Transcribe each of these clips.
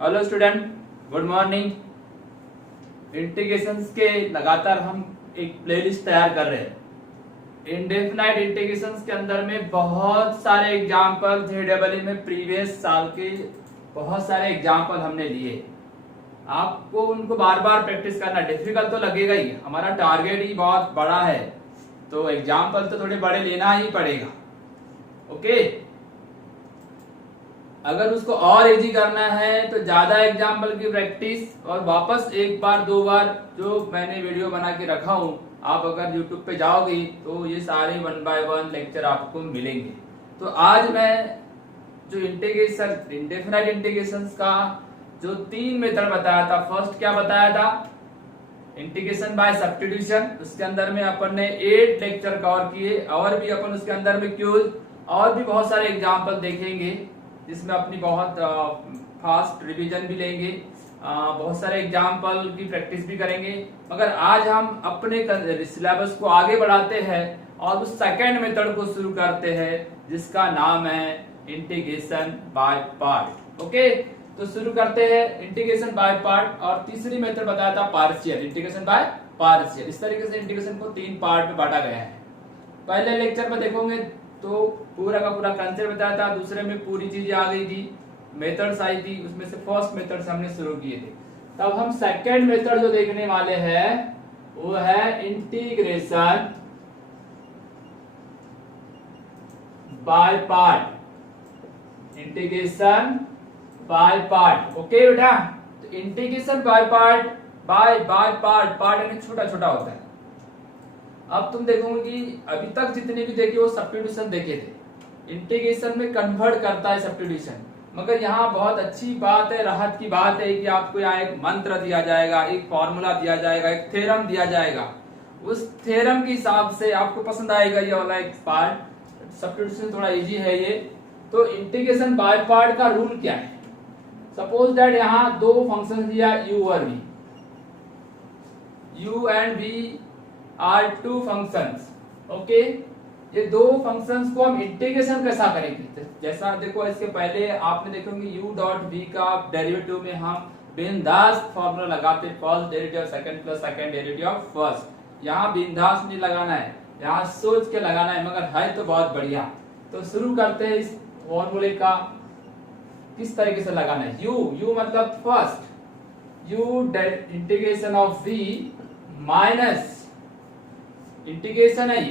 Hello student, good morning. Integrations के लगातार हम एक प्लेलिस्ट तैयार कर रहे हैं। इंडेफिनाइट इंटीग्रेशंस के अंदर में बहुत सारे एग्जांपल जेडबलई में प्रीवियस साल के बहुत सारे एग्जांपल हमने लिए। आपको उनको बार बार प्रैक्टिस करना, डिफिकल्ट तो लगेगा ही, हमारा टारगेट ही बहुत बड़ा है, तो एग्जांपल तो थोड़े बड़े लेना ही पड़ेगा। ओके, अगर उसको और इजी करना है तो ज्यादा एग्जाम्पल की प्रैक्टिस और वापस एक बार दो बार जो मैंने वीडियो बना के रखा हूं, आप अगर यूट्यूब पे जाओगे तो ये सारे 1 बाय 1 लेक्चर आपको मिलेंगे। तो आज मैं जो इंटीग्रेशन इंडेफिनाइट इंटीग्रेशन का जो 3 मेथड बताया था, फर्स्ट क्या बताया था, इंटीग्रेशन बाय सब्स्टिट्यूशन। उसके अंदर में अपन ने 8 लेक्चर कवर किए और भी अपन उसके अंदर में क्यूज और भी बहुत सारे एग्जाम्पल देखेंगे जिसमें अपनी बहुत फास्ट रिवीजन भी लेंगे, बहुत सारे एग्जाम्पल की प्रैक्टिस भी करेंगे। मगर आज हम अपने सिलेबस को आगे बढ़ाते हैं और उस सेकेंड मेथड को शुरू करते हैं जिसका नाम है इंटीग्रेशन बाय पार्ट। ओके, तो शुरू करते हैं इंटीग्रेशन बाय पार्ट। और तीसरी मेथड बताया था पार्शियल, इंटीग्रेशन बाय पार्शियल। इस तरीके से इंटीग्रेशन को 3 पार्ट में बांटा गया है। पहले लेक्चर में देखोगे तो पूरा का पूरा कंसेप्ट बताया था, दूसरे में पूरी चीजें आ गई थी, मेथड्स आई थी, उसमें से फर्स्ट मेथड से हमने शुरू किए थे। तब हम सेकेंड मेथड जो देखने वाले हैं वो है integration by part. Integration by part, okay बेटा। तो integration by part, by part, part यानी छोटा छोटा होता है। अब तुम देखोगे कि अभी तक जितने भी देखे वो सब्स्टिट्यूशन देखे थे, इंटीग्रेशन में कन्वर्ट करता है सब्स्टिट्यूशन। मगर यहाँ बहुत अच्छी बात है, राहत की बात है कि आपको यहाँ एक मंत्र दिया जाएगा, एक फॉर्मूला दिया जाएगा, एक थ्योरम दिया जाएगा। उस थ्योरम के हिसाब से आपको पसंद आएगा ये वाला एक पार्ट। सब्स्टिट्यूशन थोड़ा इजी है ये। तो इंटीग्रेशन बाय पार्ट का रूल क्या है? सपोज दैट यहाँ 2 फंक्शन दिया u और v, u and v are 2 functions. Okay, ये 2 फंक्शंस को हम इंटीग्रेशन कैसा करेंगे? जैसा देखो, इसके पहले आपने देखोगे u डॉट v का डेरिवेटिव में हम बिंदास फॉर्मूला लगाते, first derivative second plus second derivative of first. यहाँ बिंदास नहीं लगाना है, यहाँ सोच के लगाना है, मगर है तो बहुत बढ़िया। तो शुरू करते हैं इस फॉर्मूले का, किस तरीके से लगाना है। u मतलब first, u integration of v minus integration है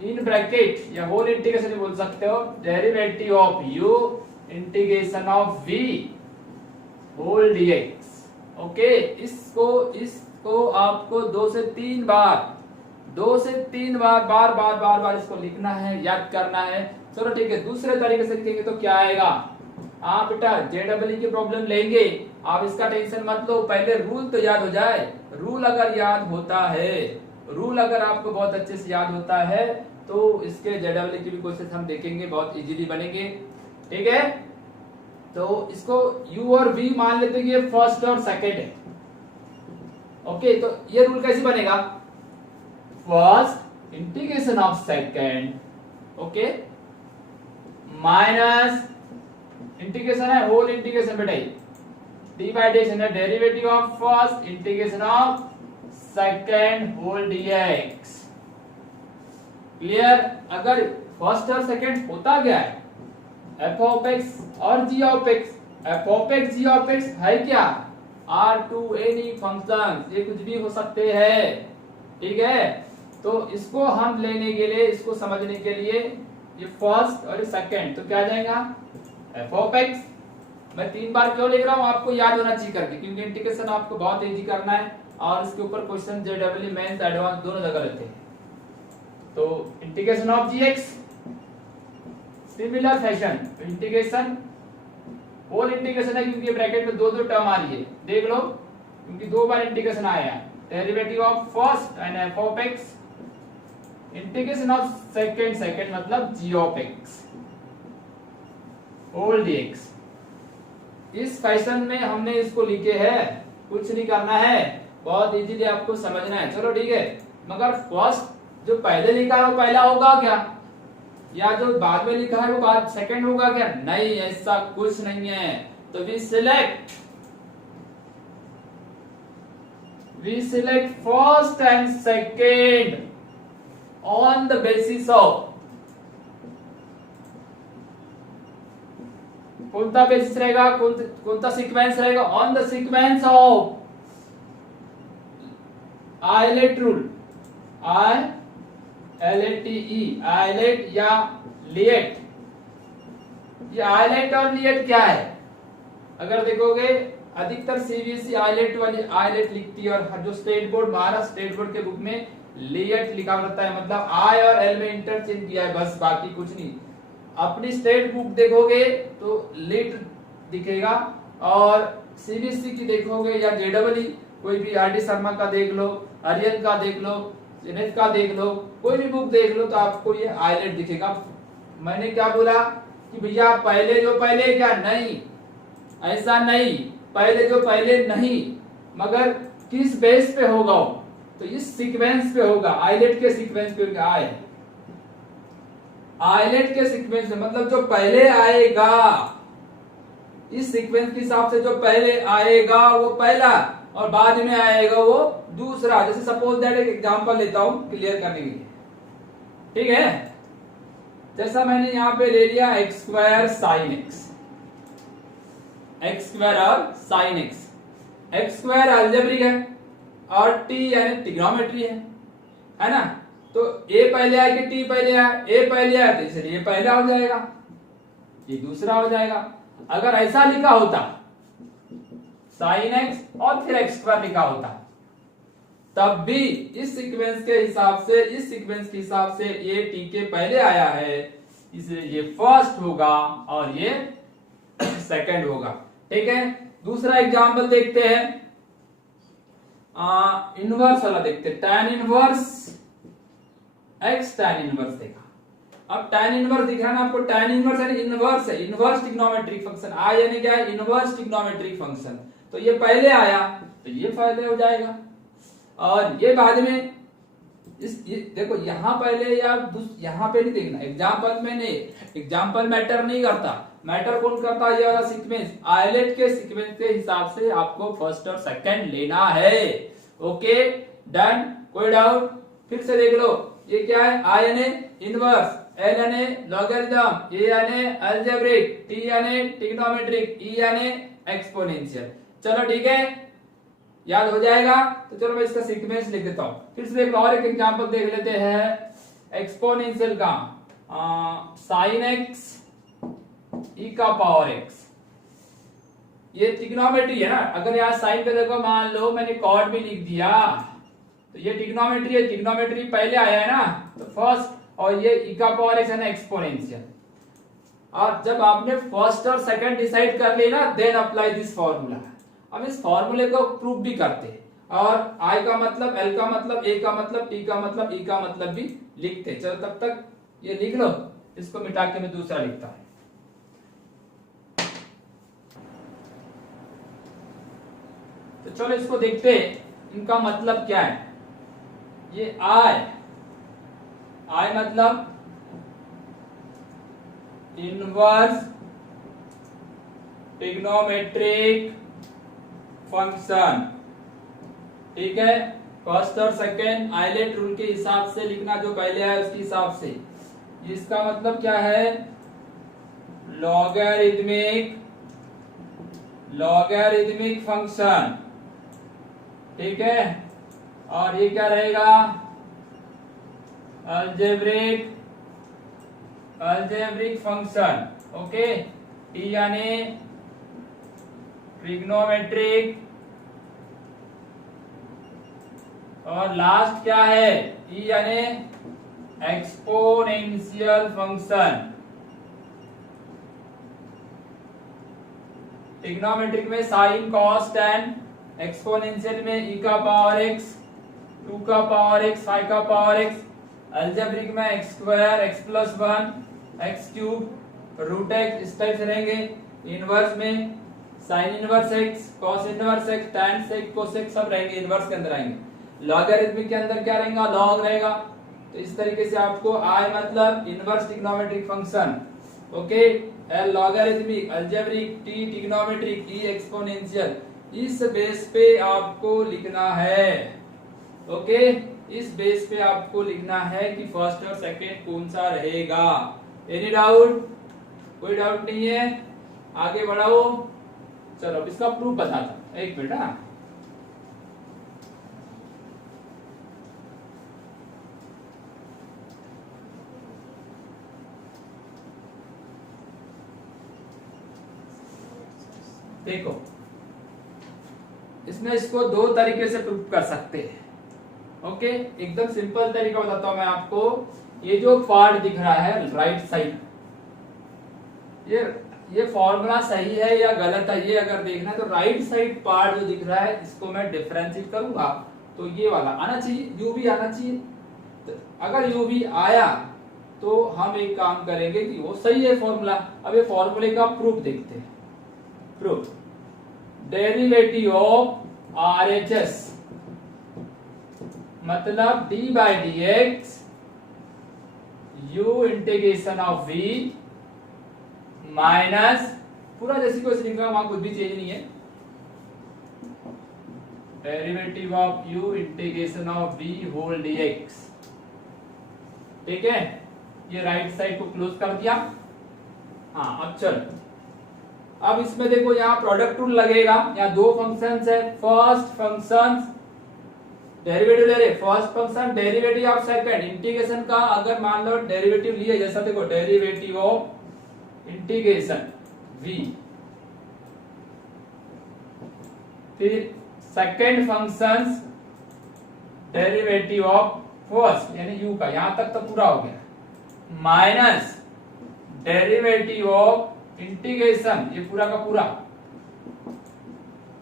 इन ब्रैकेट या होल इंटीग्रेशन भी बोल सकते हो, derivative of u integration of v whole dx। Okay, इसको आपको 2 से 3 बार इसको लिखना है, याद करना है। चलो ठीक है, दूसरे तरीके से लिखेंगे तो क्या आएगा? हाँ बेटा, जेडबलई की प्रॉब्लम लेंगे, आप इसका टेंशन मत लो, पहले रूल तो याद हो जाए। रूल अगर याद होता है, रूल अगर आपको बहुत अच्छे से याद होता है तो इसके जेडबलई की भी क्वेश्चन हम देखेंगे, बहुत इजीली बनेंगे। ठीक है, तो इसको u और v मान लेते हैं ये फर्स्ट और सेकंड है। ओके, तो ये रूल कैसे बनेगा? First integration of second, okay, minus integration है होल इंटीग्रेशन बेटा, डिवाइडेशन है derivative of first integration of second whole dx। Clear? अगर फर्स्ट और सेकेंड होता क्या है? f ऑफ x और g of x। f of x g of x है क्या? R2 एनी फंक्शन, ये कुछ भी हो सकते हैं। ठीक है, तो इसको हम लेने के लिए, इसको समझने के लिए ये फर्स्ट और ये सेकेंड, तो क्या आ जाएगा? f of x। मैं 3 बार क्यों लिख रहा हूं? आपको याद होना चाहिए करके, क्योंकि इंटीग्रेशन आपको बहुत इजी करना है और इसके ऊपर क्वेश्चन जेडबलई मेंस एडवांस दोनों जगह रहते हैं। तो integration of gx, similar fashion integration whole integration है, क्योंकि ब्रैकेट में 2 टर्म आ रही है, देख लो, क्योंकि 2 बार इंटीग्रेशन आया है। Derivative of first and f of x, integration of second मतलब g of x whole dx। इस फैशन में हमने इसको लिखे हैं, कुछ नहीं करना है, बहुत इजीली आपको समझना है। चलो ठीक है, मगर फर्स्ट जो पहले लिखा है वो पहला होगा क्या? या जो बाद में लिखा है वो बाद सेकंड होगा क्या? नहीं, ऐसा कुछ नहीं है। तो we select first and second on the basis of, कौन बेसिस रहेगा, कौन सा सीक्वेंस रहेगा, on the sequence of ILATE rule, ILATE, ILATE या लिएट। ये आइलेट और लिएट क्या है, अगर देखोगे अधिकतर सीबीएसई आइलेट लिखती है, और जो state board Maharashtra state board के बुक में लिएट लिखा रहता है, मतलब आई और एल में इंटरचेंज किया है बस, बाकी कुछ नहीं। अपनी स्टेट बुक देखोगे तो लिट दिखेगा, और सीबीएसई की देखोगे या जेडबलई कोई भी आरडी शर्मा का देख लो, आर्यन का देख लो, जेनेट का देख लो, कोई भी बुक देख लो तो आपको ये आइलेट दिखेगा। मैंने क्या बोला कि भैया पहले जो पहले क्या नहीं, ऐसा नहीं, पहले जो पहले नहीं, मगर किस बेस पे होगा, तो इस सीक्वेंस पे होगा, आइलेट के सीक्वेंस पे होगा। आइलेट के सीक्वेंस में मतलब जो पहले आएगा, इस सीक्वेंस के हिसाब से जो पहले आएगा वो पहला, और बाद में आएगा वो दूसरा। जैसे सपोज दैट एक एग्जांपल लेता हूं क्लियर करने के लिए, ठीक है। जैसा मैंने यहां पे ले लिया x square sine x, x square और sine x. X square algebraic है और टी यानी ट्रिग्नोमेट्री है ना। तो ए पहले आया कि टी पहले आया, ए पहले आया तो इसलिए ये पहला हो जाएगा, ये दूसरा हो जाएगा। अगर ऐसा लिखा होता साइन एक्स और फिर एक्स स्क्वायर लिखा होता, तब भी इस सीक्वेंस के हिसाब से ये टी के पहले आया है, इसलिए ये फर्स्ट होगा और ये सेकंड होगा, ठीक है। दूसरा एग्जांपल देखते हैं, इनवर्स वाला देखते हैं, tan inverse x tan inverse देखा। अब tan इनवर्स दिख रहा है ना आपको, tan इनवर्स यानी इनवर्स है, इनवर्स ट्रिग्नोमेट्रिक फंक्शन। आई यानी क्या है, इनवर्स ट्रिग्नोमेट्रिक फंक्शन। तो ये पहले आया तो ये पहले हो जाएगा, और ये बाद में देखो यहाँ पहले या यहाँ पे नहीं देखना, एग्जाम्पल में नहीं, एग्जाम्पल मैटर नहीं करता, मैटर कौन करता है, ये वाला सीक्वेंस, आइलेट के सीक्वेंस के हिसाब से आपको फर्स्ट और सेकंड लेना है। ओके डन, कोई डाउट? फिर से देख लो, ये क्या है, आई यानी इनवर्स, एल यानी लॉगरिथम, ए यानी अलजेब्रिक, टी यानी ट्रिग्नोमेट्रिक, ई यानी एक्सपोनेंशियल। चलो ठीक है, याद हो जाएगा। तो चलो मैं इसका सीक्वेंस लिख देता हूं। फिर से एक और एक एग्जांपल देख लेते हैं एक्सपोनेंशियल का, साइन एक्स ई का पावर एक्स। ये ट्रिग्नोमेट्री है ना, अगर यहाँ साइन पे देखो, मान लो मैंने कॉर्ड भी लिख दिया, तो ये ट्रिग्नोमेट्री है, ट्रिग्नोमेट्री पहले आया है ना, तो फर्स्ट, और ये ई का पावर एक्स है ना एक्सपोनेंशियल। और जब आपने फर्स्ट और सेकंड डिसाइड कर लिया ना, देन अप्लाई दिस फॉर्मूला। अब इस फॉर्मूले को प्रूफ भी करते हैं, और आई का मतलब, एल का मतलब, ए का मतलब, टी का मतलब, ई का मतलब भी लिखते। चलो तब तक ये लिख लो, इसको मिटा के मैं दूसरा लिखता हूं। तो चलो इसको देखते हैं, इनका मतलब क्या है। ये आई मतलब इनवर्स ट्रिग्नोमेट्रिक फंक्शन, ठीक है। फर्स्ट और सेकेंड आइलेट रूल के हिसाब से लिखना, जो पहले है उसके हिसाब से। इसका मतलब क्या है, लॉगरिथमिक फंक्शन, ठीक है। और ये क्या रहेगा, अलजेब्रिक फंक्शन, ओके। टी यानी ट्रिग्नोमेट्रिक, और लास्ट क्या है, ई यानी एक्सपोनेंशियल फंक्शन। ट्रिग्नोमेट्रिक में साइन, कॉस, टैन, एक्सपोनेंशियल में ई का पावर एक्स, 2 का पावर एक्स, 5 का पावर एक्स, अलजेब्रिक में x square, x plus 1, x cube, root x, इस टाइप से रहेंगे। इनवर्स में sine inverse x, cos inverse x, tan sec, cosec सब रहेंगे, इनवर्स के अंदर आएंगे। लॉगरिथमिक के अंदर क्या रहेगा, लॉग रहेगा। तो इस तरीके से आपको आई मतलब inverse trigonometric function, okay. L logarithmic, algebraic, T trigonometric, E exponential, इस बेस पे आपको लिखना है। ओके, इस बेस पे आपको लिखना है कि फर्स्ट और सेकंड कौन सा रहेगा। Any doubt? कोई डाउट नहीं है? आगे बढ़ाओ। चलो अब इसका प्रूफ बताता, एक मिनट। हाँ, देखो इसमें इसको दो तरीके से प्रूफ कर सकते हैं। ओके, एकदम सिंपल तरीका बताता हूं मैं आपको। ये जो पार्ट दिख रहा है राइट साइड, ये फॉर्मूला सही है या गलत है, ये अगर देखना है तो राइट साइड पार्ट जो दिख रहा है इसको मैं डिफरेंशिएट करूंगा तो ये वाला आना चाहिए, यू भी आना चाहिए। तो अगर यू भी आया तो हम एक काम करेंगे कि वो सही है फॉर्मूला। अब ये फॉर्मूले का प्रूफ देखते हैं। प्रूफ, डेरिवेटिव ऑफ RHS मतलब d by D x u integration of v minus पूरा जैसे को लिखा वहां कुछ भी चेंज नहीं है, derivative of u integration of v whole dx। ठीक है, ये राइट साइड को क्लोज कर दिया। हाँ, अब चल, अब इसमें देखो यहाँ प्रोडक्ट रूल लगेगा। यहाँ दो फंक्शंस है, फर्स्ट फंक्शन डेरिवेटिव ले रहे, first function derivative of second, integration का अगर मान लो डेरिवेटिव लिए, जैसा देखो डेरिवेटिव ऑफ इंटीग्रेशन v, फिर second function derivative of first यानी u का, यहां तक तो पूरा हो गया, माइनस डेरिवेटिव ऑफ इंटीग्रेशन, ये पूरा का पूरा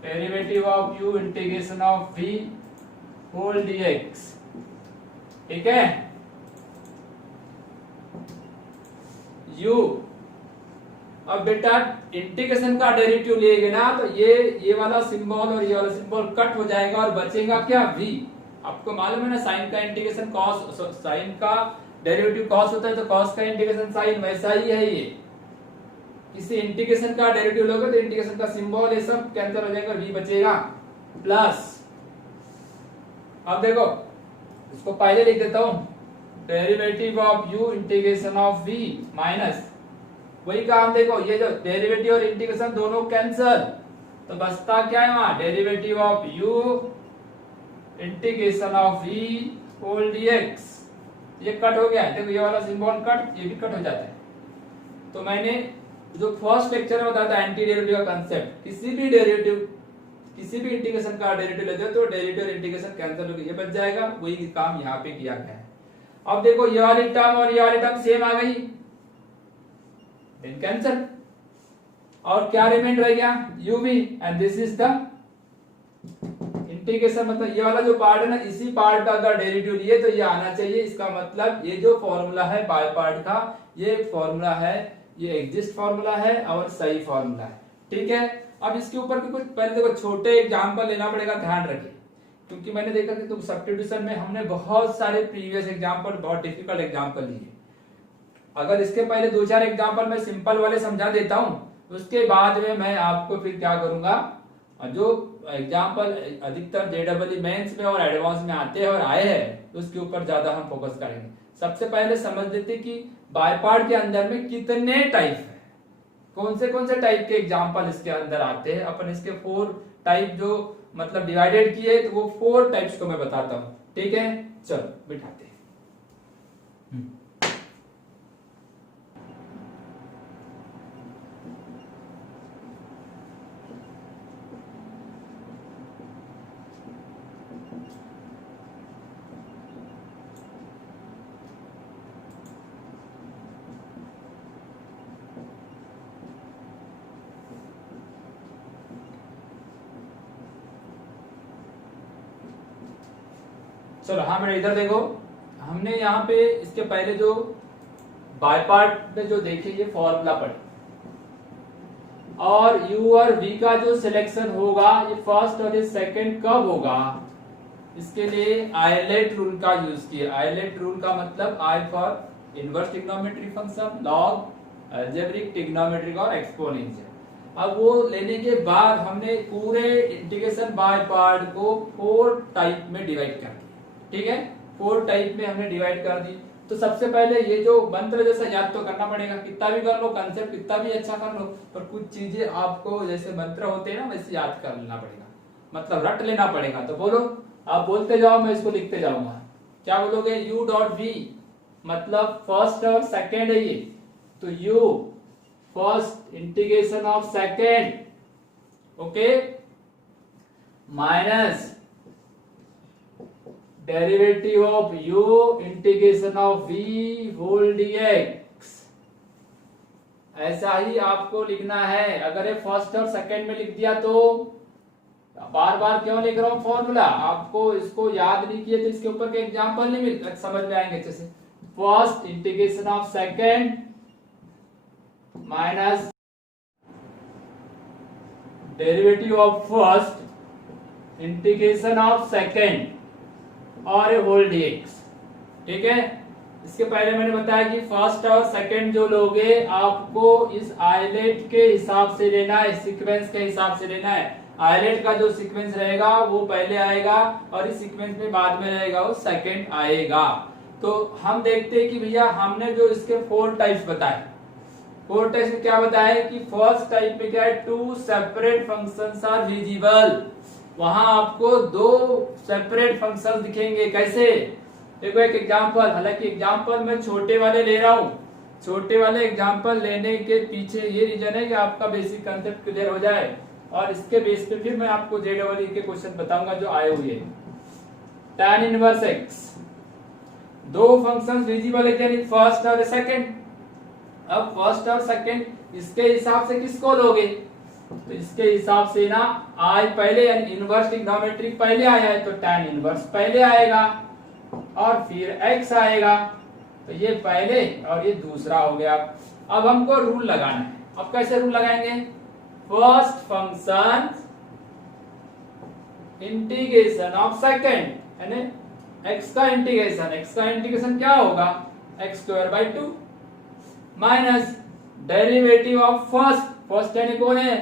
derivative of u integration of v whole dx। ठीक है, u अब बेटा इंटीग्रेशन का डेरिवेटिव लेंगे ना तो ये वाला सिंबल और ये वाला सिंबल कट हो जाएगा और बचेगा क्या, v। आपको मालूम है ना साइन का इंटीग्रेशन कॉस, साइन का डेरिवेटिव कॉस होता है तो कॉस का इंटीग्रेशन साइन, वैसा ही है ये। किसी इंटीग्रेशन का डेरिवेटिव लोगे तो इंटीग्रेशन का सिंबल ये सब कैंसिल हो जाएगा, v बचेगा प्लस। अब देखो इसको पहले लिख देता हूं, derivative of u integration of v minus वही काम, देखो ये जो डेरिवेटिव और इंटीग्रेशन दोनों कैंसिल, तो बचता क्या है वहां, derivative of u integration of v whole dx। ये कट हो गया, देखो ये वाला सिंबल कट, ये भी कट हो जाता है। तो मैंने जो फर्स्ट लेक्चर में बताया था एंटी डेरिवेटिव का कांसेप्ट, किसी भी डेरिवेटिव, किसी भी इंटीग्रेशन का डेरिवेटिव लेते हो तो डेरिवेटिव और इंटीग्रेशन कैंसिल होकर ये बच जाएगा, वही काम यहाँ पे किया गया है। अब देखो ये वाली टर्म और ये वाली टर्म सेम आ गई, देन कैंसिल, और क्या रिमेंड रह गया, u v, and this is the integration. मतलब ये वाला जो पार्ट है ना, इसी पार्ट का अगर डेरिवेटिव लिए तो ये आना चाहिए। इसका मतलब ये जो फॉर्मूला है बाय पार्ट का, ये फॉर्मूला है, ये एग्जिस्ट फॉर्मूला है और सही फॉर्मूला है। ठीक है, अब इसके ऊपर भी कुछ पहले देखो छोटे एग्जांपल लेना पड़ेगा, ध्यान रखिए, क्योंकि मैंने देखा कि तुम सब्स्टिट्यूशन में हमने बहुत सारे प्रीवियस एग्जांपल, बहुत डिफिकल्ट एग्जांपल लिए। अगर इसके पहले दो चार एग्जांपल मैं सिंपल वाले समझा देता हूं, उसके बाद में मैं आपको फिर क्या करूंगा, जो एग्जांपल अधिकतर जेडबल मेंस में और एडवांस में आते हैं और आए हैं उसके ऊपर ज्यादा हम फोकस करेंगे। सबसे पहले समझ लेते कि बाय पार्ट के अंदर में कितने टाइप है, कौन से टाइप के एग्जांपल इसके अंदर आते हैं। अपन इसके 4 टाइप जो मतलब डिवाइडेड किए, तो वो 4 टाइप्स को मैं बताता हूं। ठीक है, चलो बिठाते हैं। चलो हाँ मेरे इधर देखो, हमने यहाँ पे इसके पहले जो बाय पार्ट में जो देखे ये फॉर्मूला पढ़े, और u और v का जो सिलेक्शन होगा ये फर्स्ट और ये सेकंड कब होगा, इसके लिए आयलेट रूल का यूज किया। आयलेट रूल का मतलब I for inverse trigonometry function, log algebraic, trigonometric और एक्सपोनेंशियल। अब वो लेने के बाद हमने पूरे इंटीग्रेशन बाय पार्ट को 4 टाइप में डिवाइड कर दिया। ठीक है, 4 टाइप में हमने डिवाइड कर दी। तो सबसे पहले ये जो मंत्र जैसा याद तो करना पड़ेगा, कितना भी कर लो, कंसेप्ट कितना भी अच्छा कर लो, पर कुछ चीजें आपको जैसे मंत्र होते हैं ना वैसे याद कर लेना पड़ेगा, मतलब रट लेना पड़ेगा। तो बोलो, आप बोलते जाओ, मैं इसको लिखते जाऊंगा। क्या बोलोगे? u डॉट v मतलब फर्स्ट और सेकेंड है ये, तो u first integration of second, okay, minus derivative of u integration of v whole dx। ऐसा ही आपको लिखना है। अगर ये फर्स्ट और सेकेंड में लिख दिया तो बार बार क्यों लिख रहा हूं फॉर्मूला, आपको इसको याद नहीं किए तो इसके ऊपर के एग्जांपल नहीं मिल समझ में आएंगे अच्छे से। First integration of second minus derivative of first integration of second और होल dx। ठीक है, इसके पहले मैंने बताया कि फर्स्ट और सेकेंड जो लोगे आपको इस आइलेट के हिसाब से लेना है, सीक्वेंस के हिसाब से लेना है। आइलेट का जो सीक्वेंस रहेगा वो पहले आएगा और इस सीक्वेंस में बाद में रहेगा वो सेकेंड आएगा। तो हम देखते हैं कि भैया हमने जो इसके 4 टाइप्स बताए, 4 टाइप्स में क्या बताया कि फर्स्ट टाइप में क्या है, 2 सेपरेट फंक्शंस आर विजिबल। वहां आपको 2 सेपरेट फंक्शंस दिखेंगे। कैसे? देखो एक एग्जांपल, हालांकि एग्जांपल मैं छोटे वाले ले रहा हूं। छोटे वाले एग्जांपल लेने के पीछे ये रीजन है कि आपका बेसिक कंसेप्ट क्लियर हो जाए, और इसके बेस पे फिर मैं आपको JEE के क्वेश्चन बताऊंगा जो आए हुए हैं। tan inverse x, 2 functions visible है यानी फर्स्ट और सेकंड। अब फर्स्ट और सेकंड इसके हिसाब से किसको लोगे, तो इसके हिसाब से ना आज पहले यानी इनवर्स ट्रिग्नोमेट्रिक पहले आया है तो tan इनवर्स पहले आएगा और फिर x आएगा, तो ये पहले और ये दूसरा हो गया। अब हमको रूल लगाना है। अब कैसे रूल लगाएंगे? First function integration of second यानी x का इंटीग्रेशन क्या होगा, x²/2 minus derivative of first यानी कौन है,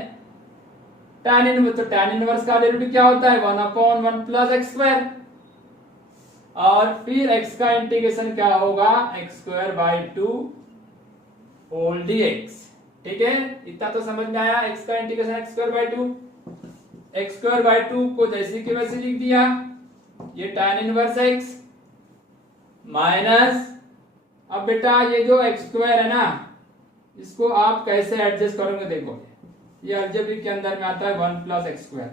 tan इनवर्स। तो tan इनवर्स का डेरिवेटिव क्या होता है, 1/1 प्लस x², और फिर x का इंटीग्रेशन क्या होगा, x²/2 होल dx। ठीक है, इतना तो समझ में आया। x का इंटीग्रेशन x²/2, x²/2 को जैसे कि वैसे लिख दिया, ये tan इनवर्स x माइनस, अब बेटा ये जो x² है ना, इसको आप कैसे एडजस्ट करोगे, देखो ये अलजेब्रिक के अंदर में आता है 1 प्लस x²।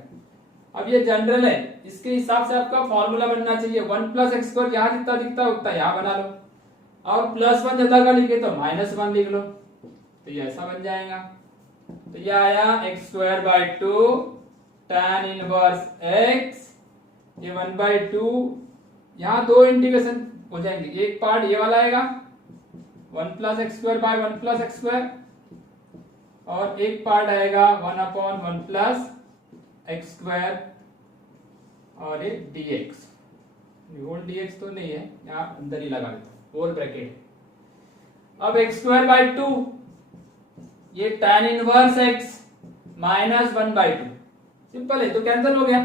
अब ये जनरल है, इसके हिसाब से आपका फॉर्मूला बनना चाहिए 1 प्लस x² यहाँ जितना दिखता है उतना यहाँ बना लो, और +1 ज्यादा का लिखे तो -1 लिख लो, तो ये ऐसा बन जाएगा। तो ये आया x²/2 tan इनवर्स x, ये 1/2, यहाँ 2 इंटीग्रेशन हो जाएंगे, एक पार्ट ये वाला आएगा 1 प्लस x²/1 प्लस x², और एक पार्ट आएगा 1/1 प्लस x² और ये dx। होल dx तो नहीं है, यहाँ अंदर ही लगा देता होल ब्रैकेट। अब x²/2 ये tan inverse x minus 1/2, simple है तो कैंसिल हो गया,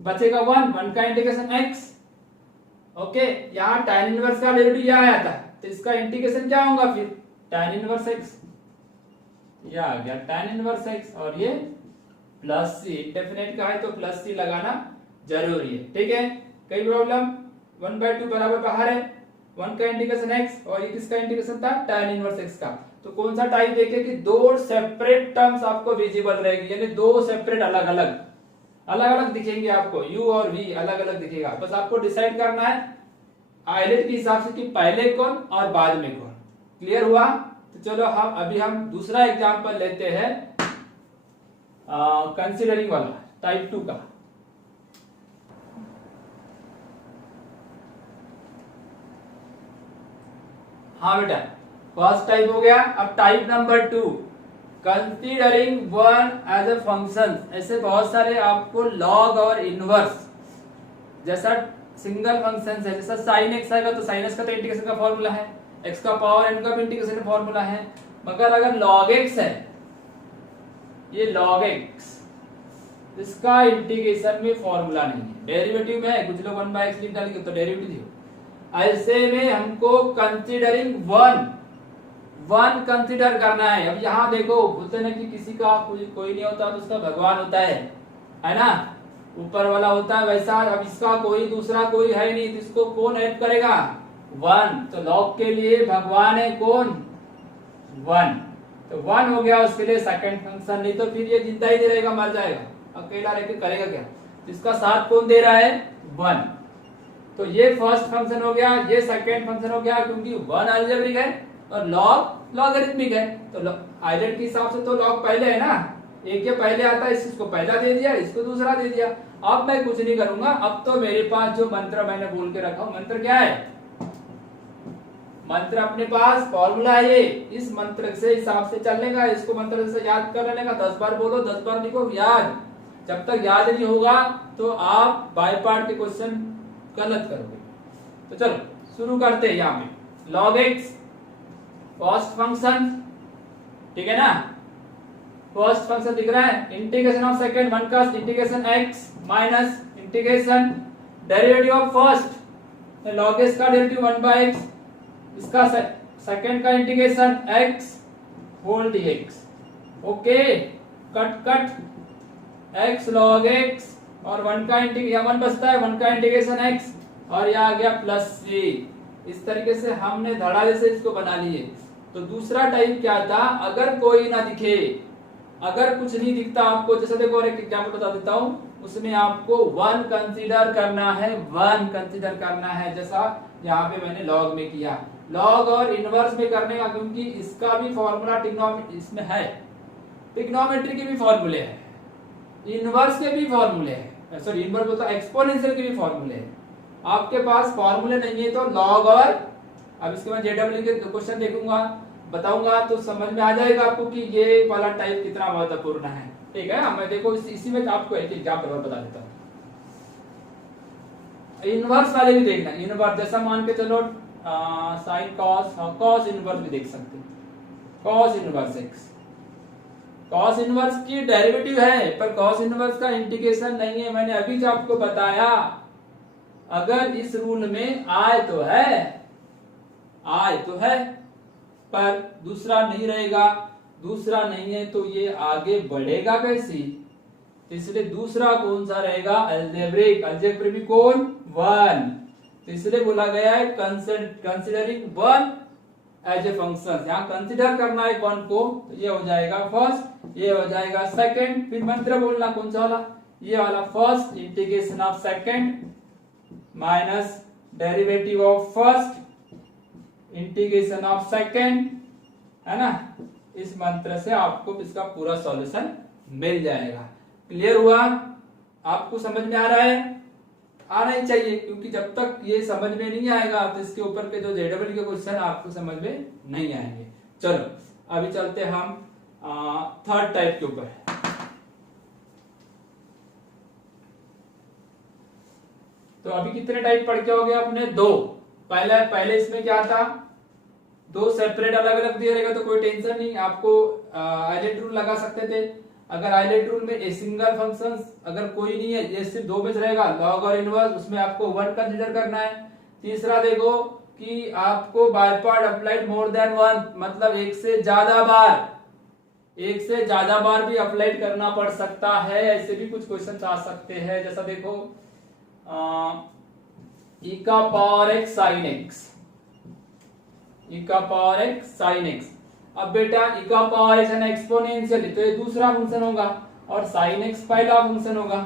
बचेगा 1 का इंटीग्रेशन x। ओके, यहाँ tan इनवर्स का डेरिवेटिव यह आया था तो इसका इंटीग्रेशन क्या होगा फिर, tan इनवर्स x, यह आ गया tan इनवर्स x, और ये प्लस c, इंडेफिनेट का है तो प्लस c लगाना जरूरी है। ठीक है, कोई प्रॉब्लम? 1/2 बराबर बाहर है, 1 का इंटीग्रेशन x और ये किसका इंटीग्रेशन था, tan इनवर्स x का। तो कौन सा टाइप देखे कि 2 सेपरेट टर्म्स आपको विजिबल रहेगी, यानी 2 सेपरेट अलग अलग दिखेंगे आपको, u और v अलग अलग दिखेगा। बस आपको डिसाइड करना है आइलेट के हिसाब से कि पहले कौन और बाद में कौन। क्लियर हुआ? तो चलो हम दूसरा एग्जांपल लेते हैं, कंसीडरिंग वाला टाइप 2 का। हाँ बेटा, फर्स्ट टाइप हो गया। अब type number 2, considering one as a function. ऐसे बहुत सारे आपको लॉग और इनवर्स जैसा सिंगल फंक्शन है, जैसा sin x आएगा तो sin x का तो इंटीग्रेशन का फॉर्मूला है, x का पावर n का भी इंटीग्रेशन फॉर्मूला है, मगर अगर log x है, ये log x, इसका इंटीग्रेशन में फॉर्मूला नहीं है, डेरिवेटिव में है, कुछ लोग 1/x लिख डालेंगे तो डेरिवेटिव। ऐसे में हमको कंसीडरिंग वन कंसीडर करना है। अब यहाँ देखो बोलते ना कि किसी का कोई नहीं होता तो उसका भगवान होता है ना, ऊपर वाला होता है वैसा। अब इसका कोई दूसरा कोई है नहीं, तो इसको कौन हेल्प करेगा? 1। तो लॉग के लिए भगवान है कौन? 1। तो 1 हो गया उसके लिए सेकंड फंक्शन, नहीं तो फिर ये जिंदा ही नहीं रहेगा, मर जाएगा, अकेला रह के करेगा क्या? इसका साथ कौन दे रहा है? 1। तो ये फर्स्ट फंक्शन हो गया, ये सेकंड फंक्शन हो गया, क्योंकि 1 अलजेब्रिक है और लॉग लॉगरिथमिक है। तो आइडेंट के हिसाब से तो लॉग पहले है ना, एक ये पहले आता है, इसको पहला दे दिया, इसको दूसरा दे दिया। अब मैं कुछ नहीं करूंगा, अब तो मेरे पास जो मंत्र मैंने बोल के रखा हूं, मंत्र क्या है? मंत्र अपने पास फॉर्मूला है ये, इस मंत्र से हिसाब से चलने का, इसको मंत्र से याद कर लेने का। 10 बार बोलो, 10 बार लिखो, याद। जब तक याद नहीं होगा तो आप बाय पार्ट के क्वेश्चन गलत करोगे। तो चलो शुरू करते हैं। यहाँ पे log x फर्स्ट फंक्शन, ठीक है ना, फर्स्ट फंक्शन दिख रहा है, इंटीग्रेशन ऑफ सेकंड, 1 का integration x minus integration derivative of first, log x का डेरिवेटिव 1/x, इसका सेकंड का integration x whole dx। Okay, cut cut, x log x और 1 का इंटीग्रेशन 1 बचता है, 1 का इंटीग्रेशन x, और यह आ गया प्लस c। इस तरीके से हमने धड़ा जैसे इसको बना लिए। तो दूसरा टाइप क्या था? अगर कोई ना दिखे, अगर कुछ नहीं दिखता आपको, जैसे देखो और एक एग्जांपल बता देता हूं, उसमें आपको 1 कंसीडर करना है, 1 कंसीडर करना है, जैसा यहाँ पे मैंने लॉग में किया। लॉग और इनवर्स में करने का, क्योंकि इसका भी फॉर्मूला ट्रिग्नोमेट्री इसमें है, ट्रिग्नोमेट्री के भी फॉर्मूले हैं, इनवर्स के भी फॉर्मूले हैं, सॉरी इनवर्स बोलता एक्सपोनेंशियल के भी फॉर्मूले हैं। आपके पास फॉर्मूले नहीं है तो लॉग और, अब इसके मैं जेडब्ल्यू के क्वेश्चन देखूंगा, बताऊंगा तो समझ में आ जाएगा आपको कि ये वाला टाइप कितना महत्वपूर्ण है। ठीक है, मैं देखो इसी में आपको एक एग्जांपल और बता देता हूँ। इनवर्स वाले भी देखना, इनवर्स जैसा मान के चलो साइन कॉस, कॉस इनवर्स भी देख सकते हैं, cos inverse x, cos inverse की डेरिवेटिव है पर कॉस इनवर्स का इंटीग्रेशन नहीं है। मैंने अभी जो आपको बताया, अगर इस रूल में आय तो है पर दूसरा नहीं रहेगा, दूसरा नहीं है तो ये आगे बढ़ेगा कैसी? इसलिए दूसरा कौन सा रहेगा? अलजेब्रिक, अलजेब्रिक भी कौन? 1। तो इसलिए बोला गया है कंसिडरिंग 1 एज ए फंक्शन। यहाँ कंसिडर करना है 1 को, तो ये हो जाएगा फर्स्ट, ये हो जाएगा सेकंड, फिर मंत्र बोलना कौन सा वाला? ये वाला, first integration of second minus derivative of first integration of second, है ना। इस मंत्र से आपको इसका पूरा सॉल्यूशन मिल जाएगा। क्लियर हुआ? आपको समझ में आ रहा है? आना ही चाहिए, क्योंकि जब तक ये समझ में नहीं आएगा तो इसके ऊपर के जो जेडब्ल्यू के क्वेश्चन आपको समझ में नहीं आएंगे। चलो अभी चलते हम थर्ड टाइप के ऊपर। तो अभी कितने टाइप पढ़ के हो गए अपने? 2। पहले इसमें क्या था? 2 सेपरेट अलग अलग दिया रहेगा तो कोई टेंशन नहीं, आपको आइलेट रूल लगा सकते थे। अगर आइलेट रूल में ए सिंगल फंक्शन अगर कोई नहीं है, ये सिर्फ 2 में रहेगा, लॉग और इनवर्स, उसमें आपको 1 कंसीडर करना है। तीसरा देखो कि आपको by part applied more than 1, मतलब एक से ज्यादा बार भी अप्लाइड करना पड़ सकता है। ऐसे भी कुछ क्वेश्चन आ सकते हैं, जैसा देखो e का power x sin x, e का पावर x sin x। अब बेटा e का पावर x है ना एक्सपोनेंशियल, तो ये दूसरा फंक्शन होगा और sin x पहला फंक्शन होगा,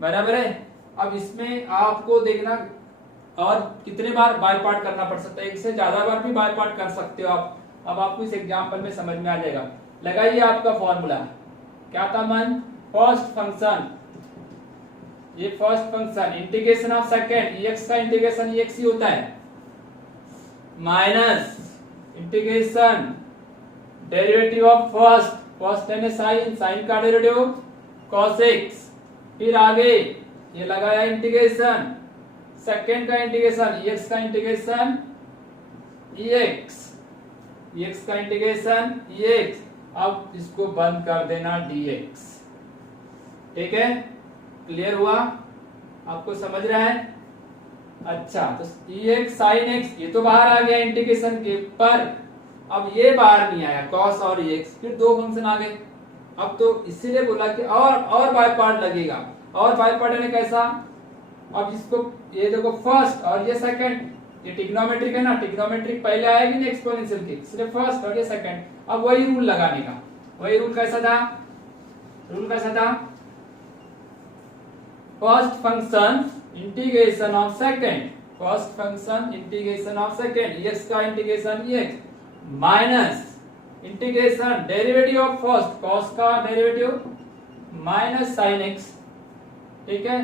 बराबर है। अब इसमें आपको देखना और कितने बार बाय पार्ट करना पड़ सकता है, एक से ज्यादा बार भी बाय पार्ट कर सकते हो आप। अब आपको इस एग्जांपल में समझ में आ जाएगा। लगाइए आपका फॉर्मूला, क्या था मन? फर्स्ट फंक्शन, ये first function integration of second, x का इंटीग्रेशन एक्स ही होता है, minus integration derivative of first यानी साइन का डेरिवेटिव cos x, फिर आगे ये लगाया इंटीग्रेशन सेकंड का इंटीग्रेशन एक्स का इंटीग्रेशन एक्स, एक्स का इंटीग्रेशन एक्स, अब इसको बंद कर देना dx। ठीक है, क्लियर हुआ? आपको समझ रहा है? अच्छा, तो ex sin x ये तो बाहर आ गया इंटीग्रेशन के, पर अब ये बाहर नहीं आया cos और ex, फिर दो फंक्शन आ गए। अब तो इसीलिए बोला कि और बाय पार्ट लगेगा। और बाय पार्ट यानी कैसा? अब इसको ये देखो फर्स्ट और ये सेकंड, ये ट्रिग्नोमेट्रिक है ना, ट्रिग्नोमेट्रिक पहले आएगी ना एक्सपोनेंशियल के, इसलिए फर्स्ट और ये सेकंड। अब वही रूल लगाने का। वही रूल कैसा था? रूल कैसा था? First function integration of second, first function integration of second, x का integration x minus integration derivative of first cos का डेरिवेटिव माइनस sin x। ठीक है,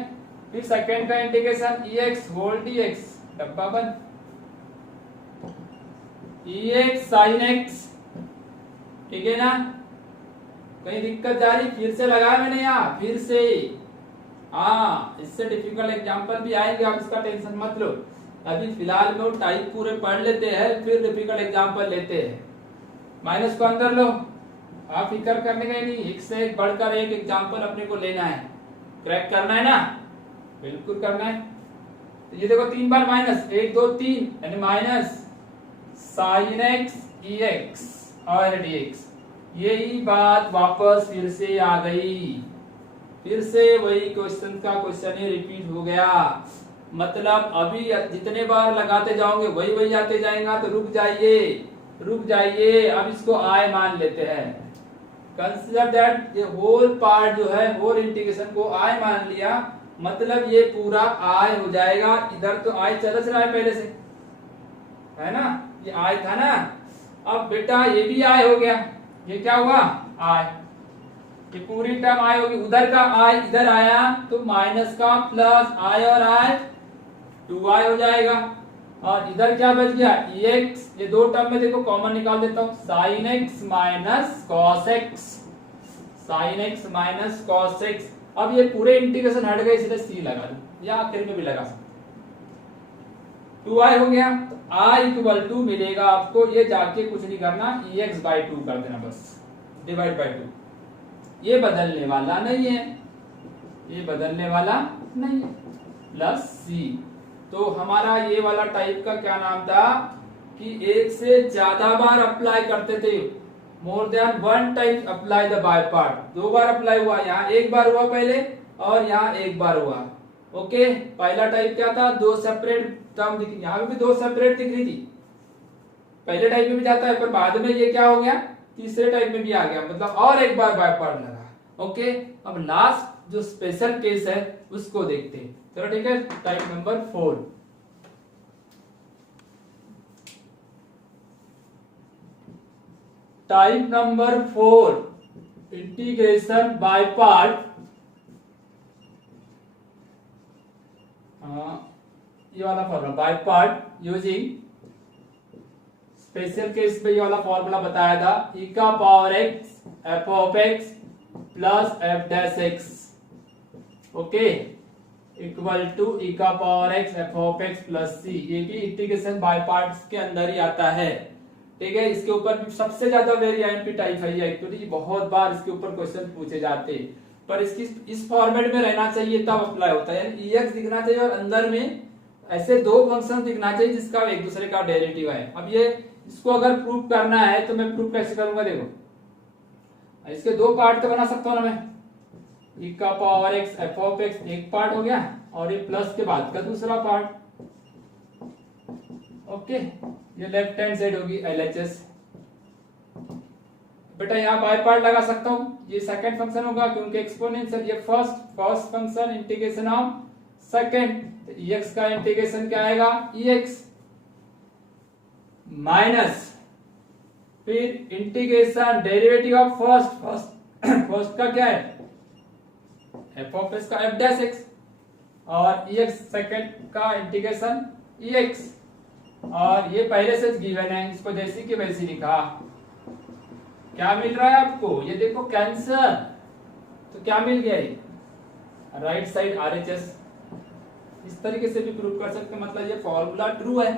फिर सेकंड का इंटीग्रेशन ex होल dx, डब्बा बंद, ex sin x। ठीक है ना? कहीं दिक्कत जा रही? फिर से लगाया मैंने यहाँ, फिर से। हाँ, इससे डिफिकल्ट एग्जांपल भी आएंगे, आप इसका टेंशन मत लो। अभी फिलहाल में वो टाइप पूरे पढ़ लेते हैं, फिर डिफिकल्ट एग्जांपल लेते हैं। माइनस को अंदर लो, आप फिक्र करने का नहीं, एक से एक बढ़कर एक एग्जांपल अपने को लेना है, क्रैक करना है ना, बिल्कुल करना है। तो ये देखो 3 बार माइनस, 1 2 3 यानी माइनस sin x ex और dx। यही बात वापस फिर से आ गई, फिर से वही क्वेश्चन का क्वेश्चन ही रिपीट हो गया। मतलब अभी जितने बार लगाते जाओगे वही वही आते जाएगा, तो रुक जाइए, रुक जाइए। अब इसको i मान लेते हैं। कंसीडर दैट ये होल पार्ट जो है, होल इंटीग्रेशन को i मान लिया, मतलब ये पूरा i हो जाएगा। इधर तो i चल रहा है पहले से, है ना, ये i था ना। अब बेटा ये भी i हो गया, ये क्या हुआ? i, ये पूरी टर्म i होगी, उधर का i इधर आया तो माइनस का प्लस i और i 2i हो जाएगा। और इधर क्या बच गया? ex, ये दो टर्म में देखो कॉमन निकाल देता हूं, sin x minus cos x, sin x minus cos x। अब ये पूरे इंटीग्रेशन हट गए, इसलिए c लगा दो, या आखिर में भी लगा सकते। 2i हो गया, तो i इक्वल टू मिलेगा आपको, ये जाके कुछ नहीं करना, ex बाई 2 कर देना बस, डिवाइड बाई 2। ये बदलने वाला नहीं है, ये बदलने वाला नहीं है, प्लस c। तो हमारा ये वाला टाइप का क्या नाम था कि एक से ज्यादा बार अप्लाई करते थे, more than one time apply the by part. 2 bar apply हुआ, यहाँ 1 बार हुआ पहले और यहाँ 1 बार हुआ। ओके, पहला टाइप क्या था? 2 सेपरेट टर्म दिख, यहाँ भी 2 सेपरेट दिख रही थी, पहले टाइप में भी जाता है, पर बाद में ये क्या हो गया? तीसरे टाइप में भी आ गया, मतलब और 1 बार बाय पार्ट लगा। ओके, अब लास्ट जो स्पेशल केस है उसको देखते हैं। चलो ठीक है, type number 4। Type number 4, integration by part. ये वाला formula by part using special case में ये वाला फॉर्मूला बताया था, e का power x f of x plus f dash x, okay, equal to e का power x f of x plus c। ये भी इंटीग्रेशन बाय पार्ट्स के अंदर ही आता है। ठीक है, इसके ऊपर भी सबसे ज्यादा वेरी आईएमपी टाइप है ये, एक्चुअली बहुत बार इसके ऊपर क्वेश्चन पूछे जाते हैं, पर इसकी इस फॉर्मेट में रहना चाहिए तब अप्लाई होता है, यानी ex दिखना चाहिए और अंदर में ऐसे 2 फंक्शन दिखना चाहिए जिसका एक दूसरे का डेरिवेटिव है। अब ये इसको अगर प्रूव करना है तो मैं प्रूव कैसे करूंगा? देखो, इसके 2 पार्ट तो बना सकता हूं ना मैं, e का power x f of x एक पार्ट हो गया और ये प्लस के बाद का दूसरा पार्ट। ओके, ये लेफ्ट हैंड साइड होगी LHS। बेटा यहाँ बाय पार्ट लगा सकता हूं, ये सेकंड फंक्शन होगा क्योंकि एक्सपोनेंशियल, ये first function integration of second, तो ex का इंटीग्रेशन क्या आएगा? ex माइनस फिर इंटीग्रेशन डेरिवेटिव ऑफ फर्स्ट का क्या है? f ऑफ x का f डैश x, और ex सेकंड का इंटीग्रेशन ex, और ये पहले से गिवन है, इसको जैसी की वैसी लिखा। क्या मिल रहा है आपको? ये देखो कैंसर, तो क्या मिल गया? ये राइट साइड RHS। इस तरीके से भी प्रूव कर सकते हैं, मतलब ये फॉर्मूला ट्रू है।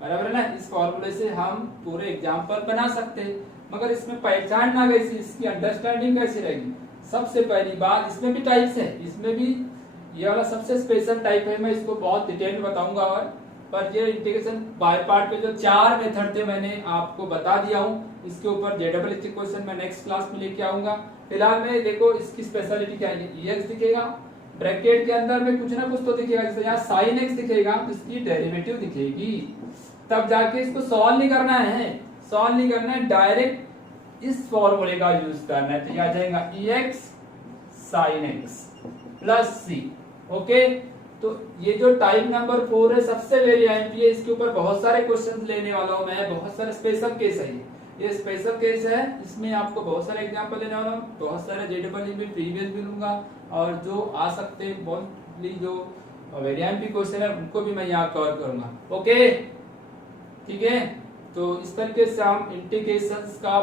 बराबर है ना। इस फॉर्मूले से हम पूरे एग्जाम्पल बना सकते हैं, मगर इसमें पहचान ना कैसी, इसकी अंडरस्टैंडिंग कैसी रहेगी। सबसे पहली बात, इसमें भी टाइप्स है, इसमें भी ये वाला सबसे स्पेशल टाइप है, मैं इसको बहुत डिटेल में बताऊंगा। और पर ये इंटीग्रेशन बाय पार्ट के जो 4 मेथड थे मैंने आपको बता दिया हूँ। इसके ऊपर जेडबल के क्वेश्चन मैं नेक्स्ट क्लास में लेके आऊंगा। फिलहाल में देखो इसकी स्पेशलिटी क्या है, ये एक्स दिखेगा, ब्रैकेट के अंदर में कुछ ना कुछ तो दिखेगा, जैसे यहाँ साइन एक्स दिखेगा तो इसकी डेरिवेटिव दिखेगी, तब जाके इसको सॉल्व नहीं करना है, सॉल्व नहीं करना है, डायरेक्ट इस फॉर्मूले का यूज करना है। तो ये आ जाएगा ex sin x प्लस सी। ओके, तो ये जो टाइप नंबर 4 है सबसे वेरी एमपी है, इसके ऊपर बहुत सारे क्वेश्चंस लेने वाला हूं मैं, बहुत सारे स्पेशल केस है, ये स्पेशल केस है, इसमें आपको बहुत सारे एग्जांपल लेने वाला हूं, बहुत सारे जेडबल में प्रीवियस भी लूंगा, और जो आ सकते हैं मोस्टली जो वेरी एमपी क्वेश्चन है उनको भी मैं यहाँ कवर करूंगा। ओके ठीक है, तो इस तरीके से हम इंटीग्रेशंस का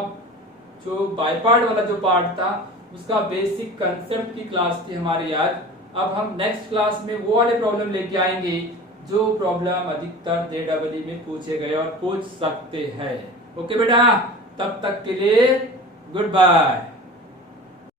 जो बाय पार्ट वाला जो पार्ट था उसका बेसिक कंसेप्ट की क्लास थी हमारी आज। अब हम नेक्स्ट क्लास में वो वाले प्रॉब्लम लेके आएंगे जो प्रॉब्लम अधिकतर जेडबल में पूछे गए और पूछ सकते हैं। ओके बेटा, तब तक के लिए गुड बाय।